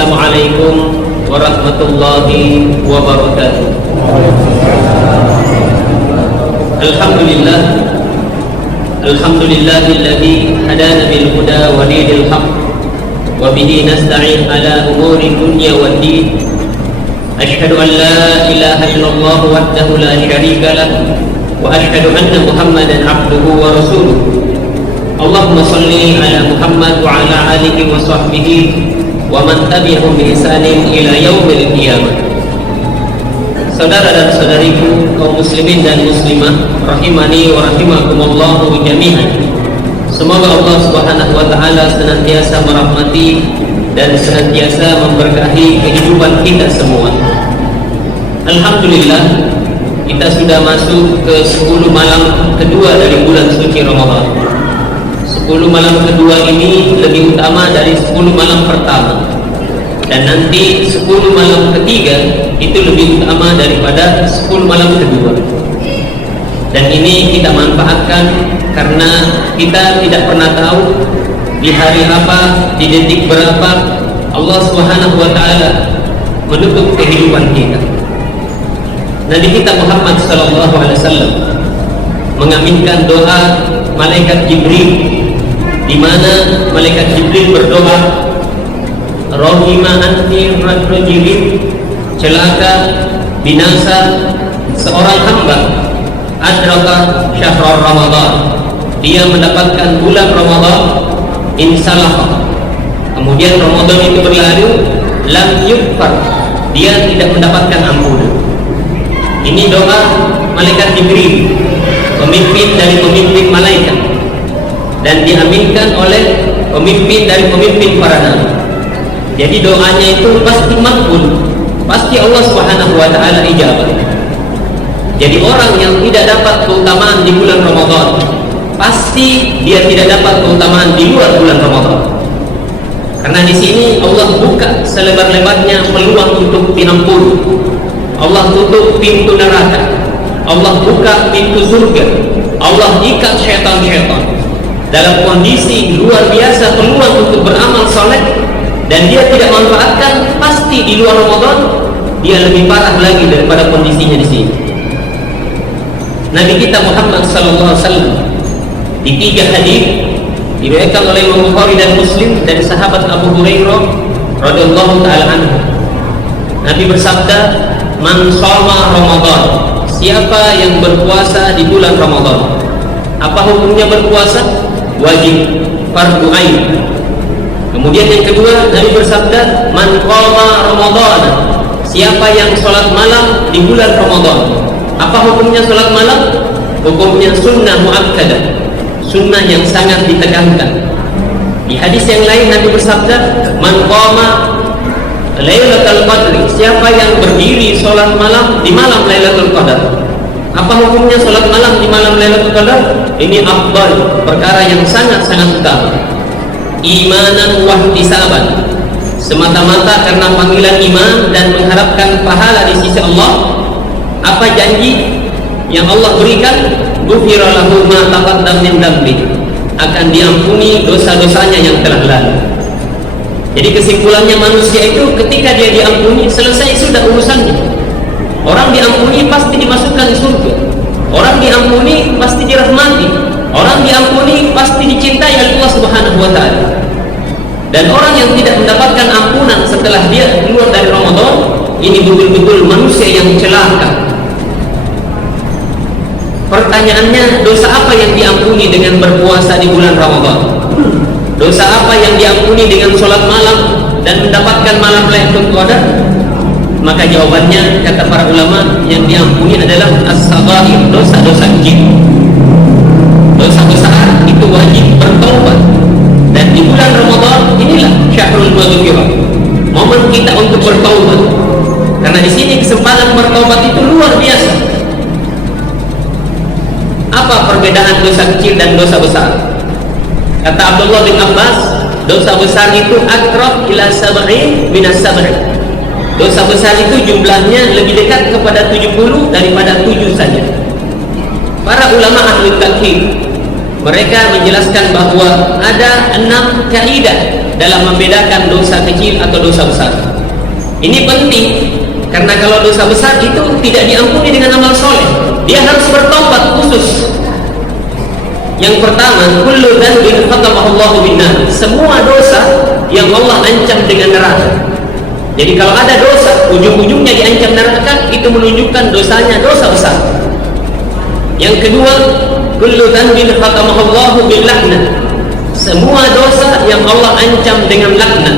Assalamualaikum warahmatullahi wabarakatuh. Alhamdulillah, alhamdulillahilladzi hadana bil huda wa dinil haq wa bihi nasta'in ala umuri dunya wad din. Asyhadu an la ilaha illallah wahdahu la syarika lah wa asyhadu anna Muhammadan abduhu wa rasuluh. Allahumma salli ala Muhammad wa ala alihi wa sahbihi wa man tabi'ahum bi ihsanin ila yaumil qiyamah. Saudara dan saudariku kaum muslimin dan muslimah rahimani wa rahimakumullah jami'an. Semoga Allah Subhanahu wa taala senantiasa merahmati dan senantiasa memberkahi kehidupan kita semua. Alhamdulillah, kita sudah masuk ke 10 malam kedua dari bulan suci Ramadan. 10 malam kedua ini lebih utama dari 10 malam pertama, dan nanti 10 malam ketiga itu lebih utama daripada 10 malam kedua. Dan ini kita manfaatkan karena kita tidak pernah tahu di hari apa, di detik berapa Allah Subhanahu wa taala menutup kehidupan kita. Nabi kita Muhammad sallallahu alaihi wasallam mengaminkan doa malaikat Jibril, di mana malaikat Jibril berdoa, Rohima anti rajulin, celaka binasa seorang hamba adraka syahrul Ramadan, dia mendapatkan bulan Ramadan, insalah, kemudian Ramadan itu berlalu, lam yukfar, dia tidak mendapatkan ampunan. Ini doa malaikat Jibril, pemimpin dari pemimpin malaikat, dan diaminkan oleh pemimpin dari pemimpin para nabi. Jadi doanya itu pasti makbul, pasti Allah Subhanahu wa taala ijabah. Jadi orang yang tidak dapat keutamaan di bulan Ramadan, pasti dia tidak dapat keutamaan di luar bulan Ramadan. Karena di sini Allah buka selebar-lebarnya peluang untuk pengampun. Allah tutup pintu neraka, Allah buka pintu surga, Allah ikat syaitan-syaitan. Dalam kondisi luar biasa peluang untuk beramal soleh, dan dia tidak manfaatkan, pasti di luar Ramadan dia lebih parah lagi daripada kondisinya di sini. Nabi kita Muhammad SAW di 3 hadis diriwayatkan oleh Imam Bukhari dan Muslim dari sahabat Abu Hurairah radhiyallahu taala anhu. Nabi bersabda, "Man shoma Ramadan," siapa yang berpuasa di bulan Ramadan. Apa hukumnya berpuasa? Wajib, fardu ain. Kemudian yang kedua, Nabi bersabda, "Man qama Ramadan," siapa yang sholat malam di bulan Ramadan. Apa hukumnya sholat malam? Hukumnya sunnah muakkadah, sunnah yang sangat ditekankan. Di hadis yang lain Nabi bersabda, "Man qama Lailatul Qadri," siapa yang berdiri sholat malam di malam Lailatul Qadar. Apa hukumnya sholat malam di malam Lailatul Qadar? Ini afdal, perkara yang sangat-sangat utama. Imanan wa ihtisaban, semata-mata karena panggilan iman dan mengharapkan pahala di sisi Allah. Apa janji yang Allah berikan? Ghufira lahu ma taqaddam min dzambi, akan diampuni dosa-dosanya yang telah lalu. Jadi kesimpulannya, manusia itu ketika dia diampuni, selesai sudah urusannya. Orang diampuni pasti dimasukkan di surga, orang diampuni pasti dirahmati, orang diampuni pasti dicintai oleh Allah Subhanahu wa taala. Dan orang yang tidak mendapatkan ampunan setelah dia keluar dari Ramadan, ini betul-betul manusia yang celaka. Pertanyaannya, dosa apa yang diampuni dengan berpuasa di bulan Ramadan? Dosa apa yang diampuni dengan sholat malam dan mendapatkan malam Lailatul Qadar? Maka jawabannya, kata para ulama, yang diampuni adalah as-saghair, dosa-dosa kecil. Dosa besar itu wajib bertaubat. Dan di bulan Ramadan inilah syahrul maghfirah, momen kita untuk bertaubat. Karena di sini kesempatan bertaubat itu luar biasa. Apa perbedaan dosa kecil dan dosa besar? Kata Abdullah bin Abbas, dosa besar itu aqrab ila sab'in minas sab'in. Dosa besar itu jumlahnya lebih dekat kepada 70 daripada 7 saja. Para ulama ahli takhir mereka menjelaskan bahwa ada 6 kaidah dalam membedakan dosa kecil atau dosa besar. Ini penting karena kalau dosa besar itu tidak diampuni dengan amal soleh, dia harus bertobat khusus. Yang pertama, kullu dzambin khatamahu binnar, semua dosa yang Allah ancam dengan neraka. Jadi kalau ada dosa ujung-ujungnya diancam neraka, itu menunjukkan dosanya dosa besar. Yang kedua, kullu dzambin khatamahu bil laknah, semua dosa yang Allah ancam dengan laknat.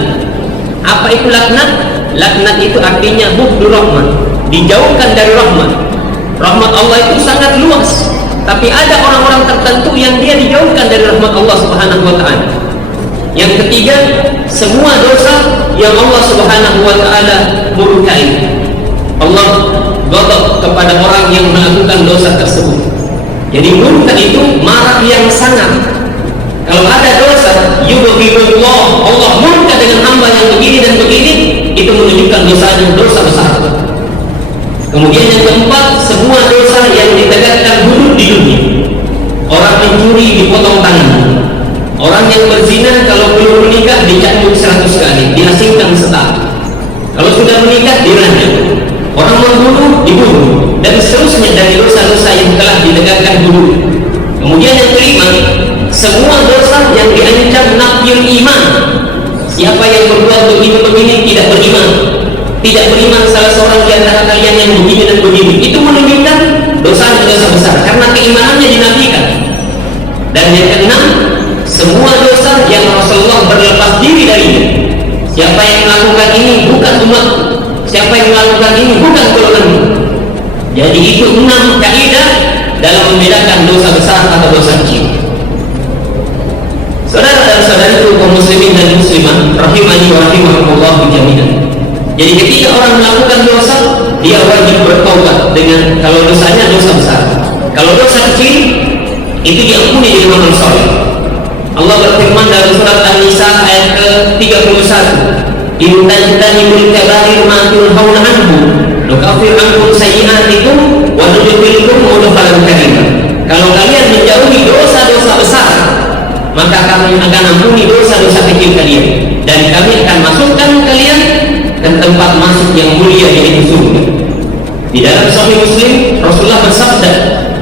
Apa itu laknat? Laknat itu artinya bughdur rahmat, dijauhkan dari rahmat. Rahmat Allah itu sangat luas, tapi ada orang-orang tertentu yang dia dijauhkan dari rahmat Allah Subhanahu wa taala. Yang ketiga, semua dosa yang Allah Subhanahu wa taala murkai. Allah ghadab kepada orang yang melakukan dosa tersebut. Jadi murka itu marah yang sangat. Kalau ada dosa yubghidullah, Allah murka dengan hamba yang begini dan begini, itu menunjukkan dosanya dosa besar. Kemudian yang keempat, semua dosa yang ditegakkan hudud di dunia. Orang mencuri dipotong tangan, orang yang berzina kalau belum menikah dicambuk 100 kali, diasingkan setahun. Kalau sudah menikah dirajam, orang membunuh dibunuh, dan seterusnya dari dosa-dosa yang telah ditegakkan hudud. Kemudian yang kelima, semua dosa yang diancam nafyul iman. Siapa yang berbuat begini-begini tidak beriman. Tidak beriman salah seorang di antara kalian yang begini dan begini, itu menunjukkan dosa besar karena keimanannya dinafikan. Dan yang keenam, semua dosa yang Rasulullah berlepas diri darinya. Siapa yang melakukan ini bukan umat, siapa yang melakukan ini bukan golonganmu. Jadi itu 6 kaidah dalam membedakan dosa besar atau dosa kecil. Saudara dan saudariku kaum muslimin dan muslimah rahimani wa rahimakumullah jami'an. Jadi ketika orang melakukan dosa, dia wajib bertobat dengan, kalau dosanya dosa besar. Kalau dosa kecil itu diampuni dengan amal saleh. Allah berfirman dalam surat An-Nisa ayat ke-31, "In tajtanibul kaba'ir ma tunhauna anhu, nukaffir ankum sayyi'atikum wa nudkhilkum mudkhalan karima." Kalau kalian menjauhi dosa-dosa besar, maka kami akan ampuni dosa-dosa kecil kalian, dan kami akan masukkan kalian ke tempat masuk yang mulia, yaitu surga. Di dalam Sahih Muslim, Rasulullah bersabda,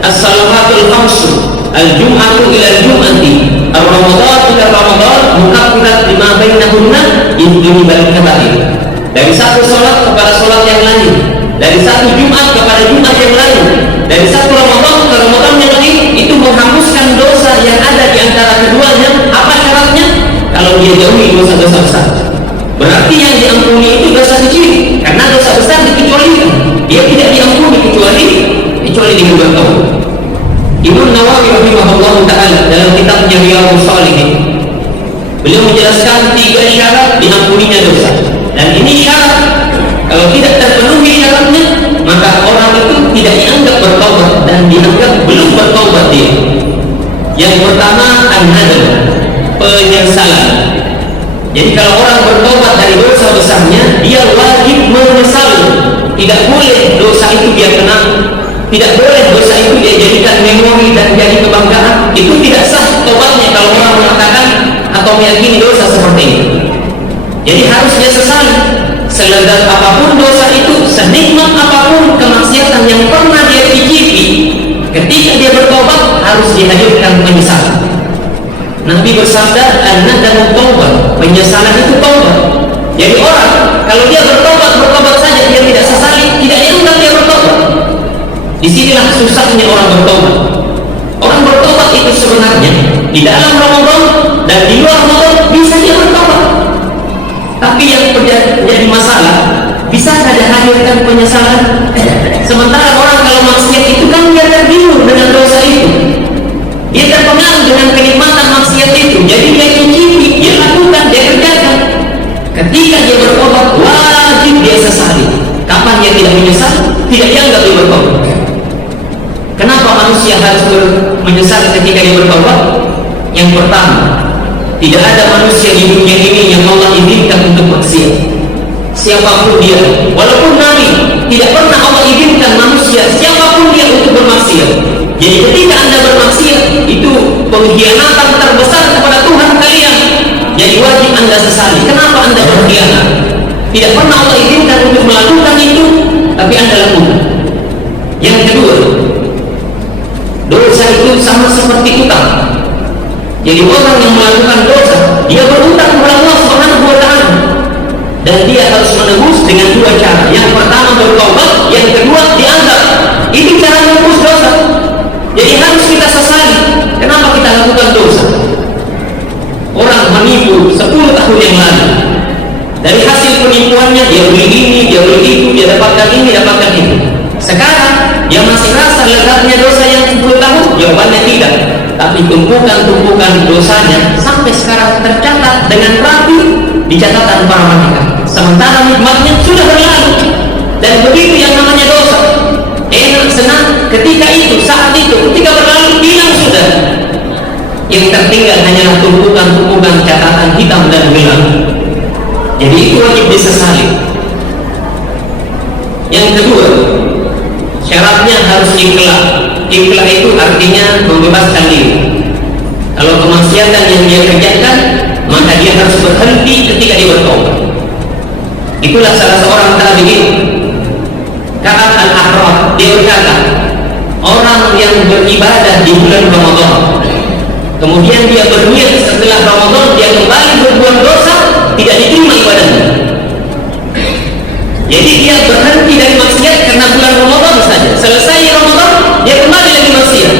"As-salawatul khamsu, al-jum'atu ila al-jum'ati, ar-ramadhan ila ramadhan, mukaffirat lima bainahunna ijtinabal kaba'ir." Dari satu salat kepada salat yang lain, dari satu Jumat kepada Jumat yang lain, dari satu Ramadan ke Ramadan yang lain, itu menghapuskan dosa yang ada di antara keduanya. Apa syaratnya? Kalau dia jauhi dosa-dosa besar. Berarti yang diampuni itu dosa kecil, karena dosa besar dikecualikan. Dia tidak diampuni kecuali dengan bertaubat. Imam Nawawi rahimahullah taala dalam kitabnya Riyadhus Shalihin, beliau menjelaskan 3 syarat diampuninya dosa. Dan ini syarat, kalau tidak terpenuhi syaratnya, maka orang itu tidak dianggap bertaubat dan dianggap belum bertaubat dia. Yang pertama, an-nadam, penyesalan. Jadi kalau orang bertobat dari dosa besarnya, dia wajib menyesal. Tidak boleh dosa itu dia kenang, tidak boleh dosa itu dia jadikan memori dan jadi kebanggaan. Itu tidak sah tobatnya kalau orang mengatakan atau meyakini dosa seperti ini. Jadi harus dia sesali. Selezat apapun dosa itu, senikmat apapun kemaksiatan yang pernah dia cicipi, ketika dia bertobat harus dihadirkan penyesalan. Nabi bersabda, an-nadamu taubat, penyesalan itu taubat. Jadi orang kalau dia bertobat saja, dia tidak sesali, tidak dianggap dia bertobat. Disinilah susahnya orang bertobat. Orang bertobat itu sebenarnya di dalam Ramadan dan di luar Ramadan bisa dia bertobat. Tapi yang menjadi masalah, bisa saja hadirkan penyesalan. Sementara orang kalau maksiat itu kan dia tergiur dengan dosa itu, dia terpengaruh dengan kenikmatan maksiat itu, jadi dia cicipi, dia lakukan, dia kerjakan. Ketika dia bertobat, wajib dia sesali. Kapan dia tidak menyesal, tidak dianggap dia bertobat. Kenapa manusia harus menyesal ketika dia bertobat? Yang pertama, tidak ada manusia di dunia ini yang Allah izinkan untuk maksiat. Siapapun dia, walaupun Nabi, tidak pernah Allah izinkan manusia siapapun dia untuk bermaksiat. Jadi ketika Anda bermaksiat, itu pengkhianatan terbesar kepada Tuhan kalian. Jadi wajib Anda sesali. Kenapa Anda berkhianat? Tidak pernah Allah izinkan untuk melakukan itu, tapi Anda lakukan. Yang kedua, dosa itu sama seperti utang. Jadi orang yang melakukan dosa, dia berutang kepada Allah Subhanahu wa Ta'ala, dan dia harus menebus dengan dua cara. Yang pertama bertobat, yang kedua dianggap. Ini cara menebus dosa. Jadi harus kita sesali. Kenapa kita lakukan dosa? Orang menipu 10 tahun yang lalu. Dari hasil penipuannya dia beli ini, dia beli itu, dia dapatkan ini, dapatkan itu. Sekarang dia masih rasa lezatnya dosa yang 10 tahun? Jawabannya tidak. Tapi tumpukan-tumpukan dosanya sampai sekarang tercatat dengan rapi di catatan para malaikat. Sementara nikmatnya sudah berlalu. Dan begitu yang namanya dosa, enak senang ketika itu, saat itu, ketika berlalu hilang sudah. Yang tertinggal hanyalah tumpukan-tumpukan catatan hitam dan hilang. Jadi itu wajib disesali. Yang kedua, syaratnya harus ikhlas. Ikhlas itu artinya membebaskan diri. Kalau kemaksiatan yang dia kerjakan, maka dia harus berhenti ketika dia bertobat. Itulah salah seorang tabi'in, Ka'ab al-Ahrar, dia berkata, orang yang beribadah di bulan Ramadan, kemudian dia berniat setelah Ramadan dia kembali berbuat dosa, tidak diterima ibadahnya. Jadi dia berhenti dari maksiat karena bulan Ramadan saja. Selesai Ramadan, dia kembali lagi maksiat.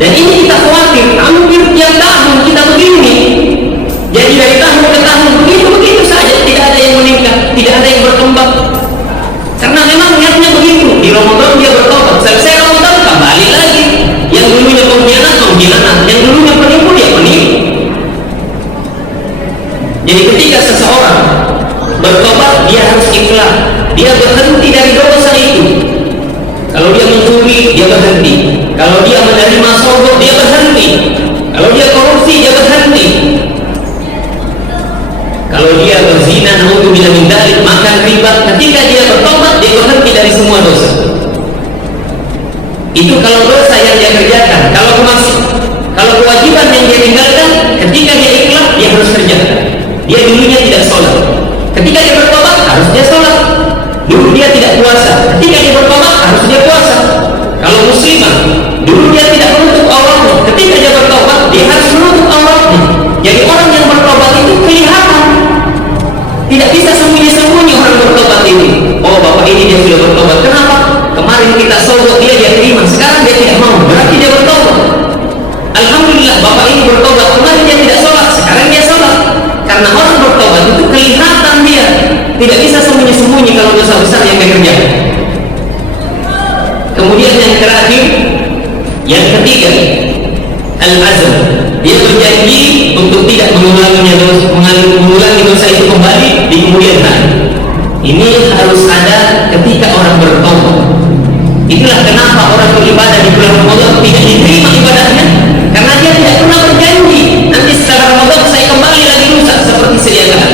Dan ini kita khawatir, hampir tiap tahun kita begini. Jadi dari tahun ke tahun begitu saja, tidak ada yang meningkat, tidak ada yang berkembang. Karena memang niatnya begitu. Di Ramadan dia bertobat, selesai Ramadan kembali lagi. Yang dulunya pengkhianat, yang dulunya penipu, dia penipu. Jadi ketika seseorang bertobat, dia harus ikhlas. Dia berhenti dari dosa itu. Kalau dia mencuri, dia berhenti. Kalau dia menerima sogok, dia berhenti. Kalau dia korupsi, dia berhenti. Kalau dia berzina, naudzubillah min dzalik, makan riba, ketika dia bertobat, dia berhenti dari semua dosa. Itu kalau dosa yang dia kerjakan. Kalau kewajiban yang dia tinggalkan, ketika dia ikhlas, dia harus kerjakan. Dia dulunya tidak sholat, ketika dia bertobat harus dia sholat. Dulu dia tidak puasa, ketika dia bertobat harus dia puasa. Kalau muslimah, dulu dia tidak menutup auratnya, ketika dia bertobat dia harus menutup auratnya. Jadi orang yang bertobat itu kelihatan, tidak bisa sembunyi-sembunyi orang bertobat ini. Oh, bapak ini dia sudah bertobat. Kenapa? Kemarin kita sogok dia terima, sekarang dia tidak mau, berarti dia bertobat. Alhamdulillah, bapak ini bertobat, kemarin dia tidak sholat, sekarang dia sholat. Karena orang bertobat itu kelihatan dia, tidak bisa sembunyi-sembunyi kalau dosa besar yang dia kerjakan. Kemudian yang terakhir, yang ketiga, al-azm. Dia berjanji untuk tidak mengulangi dosa itu kembali di kemudian hari. Ini harus ada ketika orang bertobat. Itulah kenapa orang beribadah di bulan Ramadan tidak diterima ibadahnya, karena dia tidak pernah berjanji nanti setelah Ramadan saya kembali lagi rusak seperti sedia kala.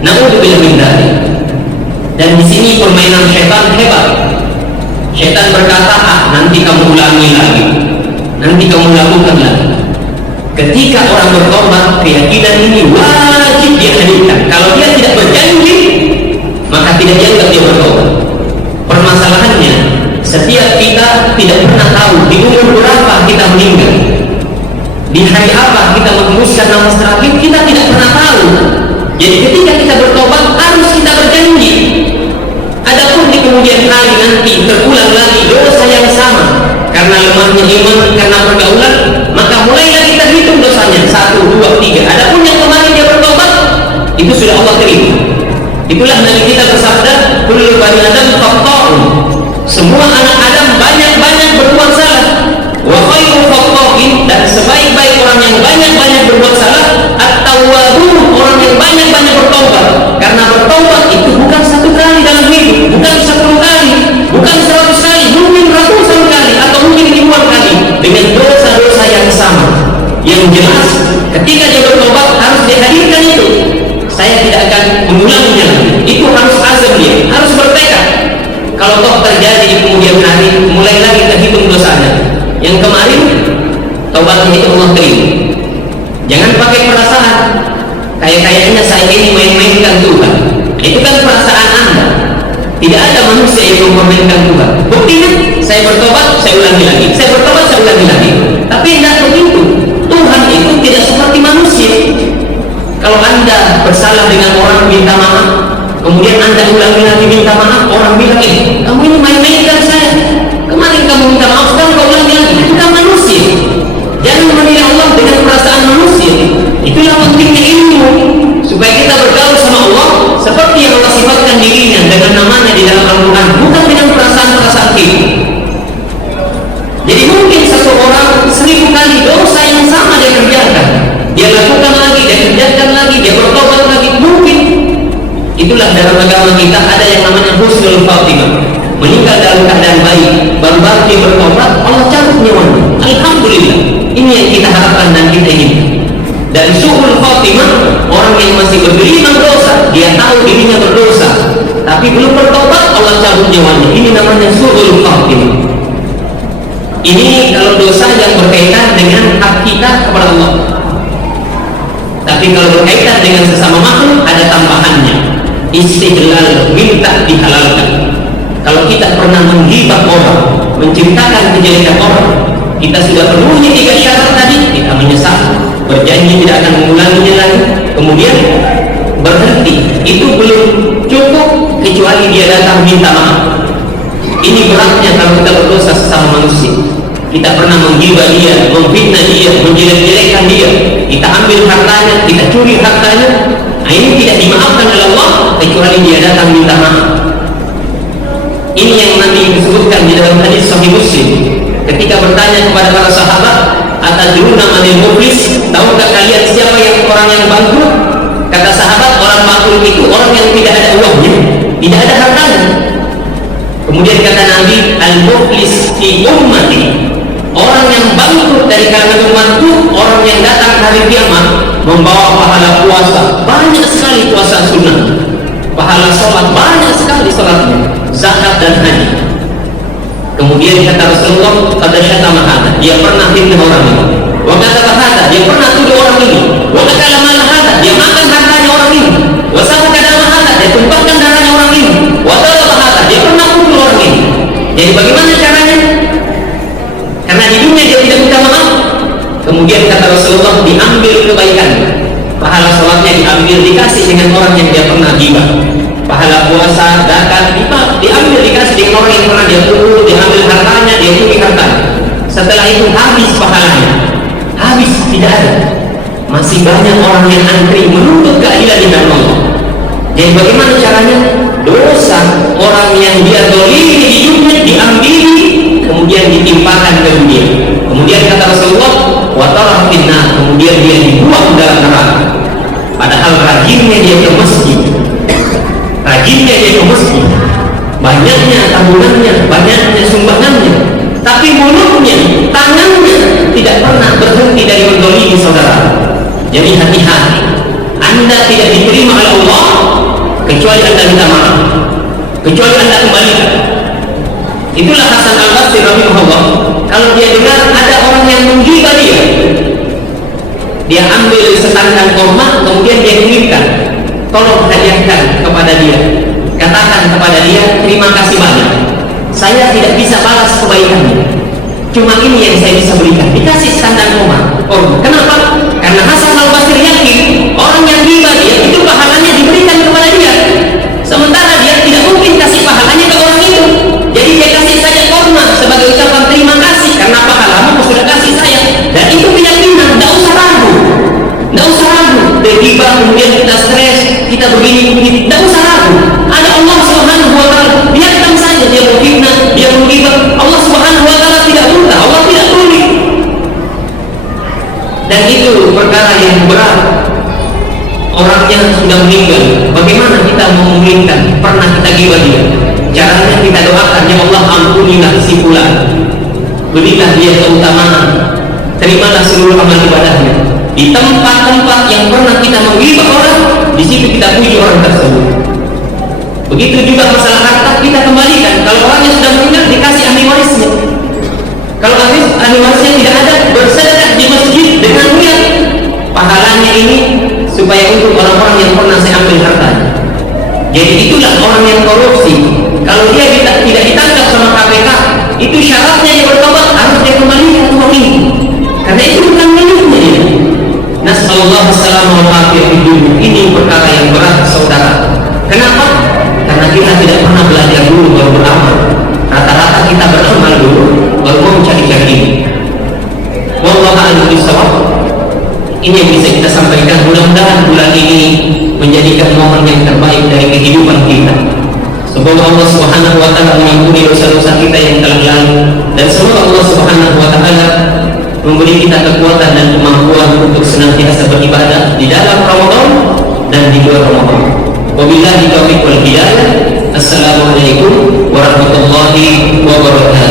Naudzubillah min dzalik. Dan di sini permainan setan hebat. Setan berkata, nanti kamu ulangi lagi, nanti kamu lakukan lagi. Ketika orang bertobat, keyakinan ini wajib dia hadirkan. Kalau dia tidak berjanji, maka tidak dianggap dia bertobat. Permasalahannya, setiap kita tidak pernah tahu di umur berapa kita meninggal, di hari apa kita menghembuskan nafas terakhir, kita tidak pernah tahu. Jadi ketika kita bertobat harus kita berjanji. Adapun di kemudian hari nanti terulang lagi dosa yang sama karena lemahnya iman, karena pergaulan, maka mulailah kita hitung dosanya 1, 2, 3. Adapun yang kemarin dia bertobat, itu sudah Allah terima. Itulah Nabi kita bersabda, kullu bani adam khata'un. Semua anak Adam banyak-banyak berbuat salah. Wa khairu khata'in, dan sebaik-baik orang yang banyak-banyak berbuat salah, at-tawwabun, orang yang banyak-banyak bertobat. Karena bertobat itu bukan 1 kali dalam hidup, bukan 10 kali, bukan 100 kali, mungkin ratusan kali atau mungkin ribuan kali dengan dosa-dosa yang sama. Yang jelas ketika dia bertobat harus dihadirkan itu. Saya tidak akan mengulanginya lagi. Itu harus azam dia, harus bertekad. Kalau toh terjadi di kemudian hari, mulai lagi kita hitung dosanya. Yang Itu kan perasaan Anda. Tidak ada manusia yang mempermainkan Tuhan. Buktinya, saya bertobat, saya ulangi lagi. Saya bertobat, saya ulangi lagi. Tapi tidak begitu. Tuhan itu tidak seperti manusia. Kalau Anda bersalah dengan orang minta maaf, kemudian Anda ulangi lagi minta maaf, orang bilang, kamu ini main-mainkan saya. Kemarin kamu minta maaf, sekarang kau ulangi lagi. Itu kan manusia. Jangan menilai Allah dengan perasaan manusia. Itulah pentingnya ilmu, supaya kita bergaul sama Allah seperti yang Allah sifatkan dirinya dengan namanya di dalam Al-Quran, bukan dengan perasaan-perasaan kita. Jadi mungkin satu orang 1000 kali dosa yang sama dia kerjakan, dia lakukan lagi, dia kerjakan lagi, dia bertobat lagi, mungkin. Itulah dalam agama kita ada yang namanya husnul khatimah, meninggal dalam keadaan baik, baru dia bertobat, Allah cabut nyawanya. Alhamdulillah, ini yang kita harapkan dan kita inginkan. Dan su'ul khatimah, orang yang masih bergelimang dosa, dia tahu dirinya berdosa, tapi belum bertobat, Allah cabut nyawanya. Ini namanya su'ul khatimah. Ini kalau dosa yang berkaitan dengan hak kita kepada Allah. Tapi kalau berkaitan dengan sesama makhluk, ada tambahannya. Istihlal, minta dihalalkan. Kalau kita pernah menghibah orang, menceritakan kejelekan orang, kita sudah penuhi 3 syarat tadi, kita menyesal, berjanji tidak akan mengulanginya lagi, kemudian berhenti. Itu belum cukup kecuali dia datang minta maaf. Ini beratnya kalau kita berdosa sesama manusia. Kita pernah menggibah dia, memfitnah dia, menjelek-jelekkan dia, kita ambil hartanya, kita curi hartanya. Nah, ini tidak dimaafkan oleh Allah kecuali dia datang minta maaf. Ini yang Nabi disebutkan di dalam hadis Sahih Muslim ketika bertanya kepada para sahabat, atadruna manil muflis, tahukah kalian siapa yang orang yang bangkrut? Kata sahabat, orang bangkrut itu orang yang tidak ada uangnya, tidak ada hartanya. Kemudian kata Nabi, al-muflis fi ummati, orang yang bangkrut dari kalangan umatku, orang yang datang hari kiamat membawa pahala puasa, banyak sekali puasa sunnah, pahala sholat, banyak sekali sholatnya, zakat dan haji. Kemudian kata Rasulullah, kata syatama hada, dia pernah fitnah orang ini. Wa kata hada, dia pernah tuduh orang ini. Wa kata lama hada, dia makan hartanya orang ini. Wa safaka dama hada, dia tumpahkan darahnya orang ini. Wa talaba hada, dia pernah tuduh orang ini. Jadi bagaimana caranya? Karena di dunia dia tidak minta maaf. Kemudian kata Rasulullah, diambil kebaikan, pahala sholatnya diambil, dikasih dengan orang yang dia pernah ghibah. Pahala puasa, zakat, diambil, dikasih dengan orang yang pernah dia tuduh, diambil hartanya, dia curi hartanya. Setelah itu habis pahalanya, habis, tidak ada. Masih banyak orang yang antri menuntut keadilan di dalam Allah. Jadi bagaimana caranya? Dosa orang yang dia dolimi di dunia diambil, kemudian ditimpakan ke dunia. Kemudian kata Rasulullah, watarah finna, kemudian dia dibuang dalam neraka. Padahal rajinnya dia ke masjid, rajinnya dia ke masjid, banyaknya tabungannya, banyaknya sumbangannya, tapi mulutnya, tangannya tidak pernah berhenti dari mendolimi saudara. Jadi hati-hati, Anda tidak diterima oleh Allah kecuali Anda minta maaf, kecuali Anda kembalikan. Itulah Hasan al-Basri rahimahullah, kalau dia dengar ada orang yang menggibah dia ambil setangkang kurma, kemudian dia kirimkan, tolong hadiahkan kepada dia, katakan kepada dia, terima kasih banyak, saya tidak bisa balas kebaikannya, cuma ini yang saya bisa berikan. Dikasih setangkang kurma. Kenapa? Karena Hasan al-Basri yakin orang yang ghibah dia itu pahalanya diberikan kepada dia, sementara dia tidak mungkin kasih pahalanya ke orang itu. Jadi dia kasih saja kurma sebagai ucapan terima kasih karena pahalamu sudah kasih saya, dan itu keyakinan, tidak usah ragu, tidak usah ragu. Ghibah kemudian kita stres, kita begini, tidak usah ragu. Ada Allah Subhanahu wa taala, biarkan saja dia menghina, dia menghibah. Allah Subhanahu wa taala tidak buta, Allah tidak tuli. Dan itu perkara yang berat. Orangnya sudah meninggal, bagaimana kita mau memulihkan? Pernah kita ghibah dia, caranya kita doakan, ya Allah ampunilah si fulan, berilah dia keutamaan, terimalah seluruh amal ibadahnya. Di tempat-tempat yang pernah kita menghibah orang, di situ kita puji orang tersebut. Begitu juga masalah harta, kita kembalikan. Kalau orangnya sudah meninggal, dikasih ahli warisnya. Kalau ahli warisnya tidak ada, bersedekah di masjid dengan niat pahalanya ini supaya untuk orang-orang yang pernah saya ambil hartanya. Jadi itulah orang yang korupsi. Kalau dia tidak ditangkap sama KPK, itu syaratnya yang bertobat harus dia kembalikan uang ini, karena itu bukan miliknya dia. Nasallallahu alaihi wasallam. Ini perkara yang berat, saudara. Kenapa? Karena kita tidak pernah belajar dulu baru beramal. Rata-rata kita beramal dulu baru mau mencari-cari. Wallahu a'lam bishawab. Ini yang bisa kita sampaikan. Mudah-mudahan bulan ini menjadikan momen yang terbaik dari kehidupan kita. Semoga Allah Subhanahu wa taala mengampuni dosa-dosa kita yang telah lalu, dan semoga Allah Subhanahu wa taala memberi kita kekuatan dan kemampuan untuk senantiasa beribadah di dalam Ramadan dan di luar Ramadan. Wabillahi taufiq wal hidayah. Assalamualaikum warahmatullahi wabarakatuh.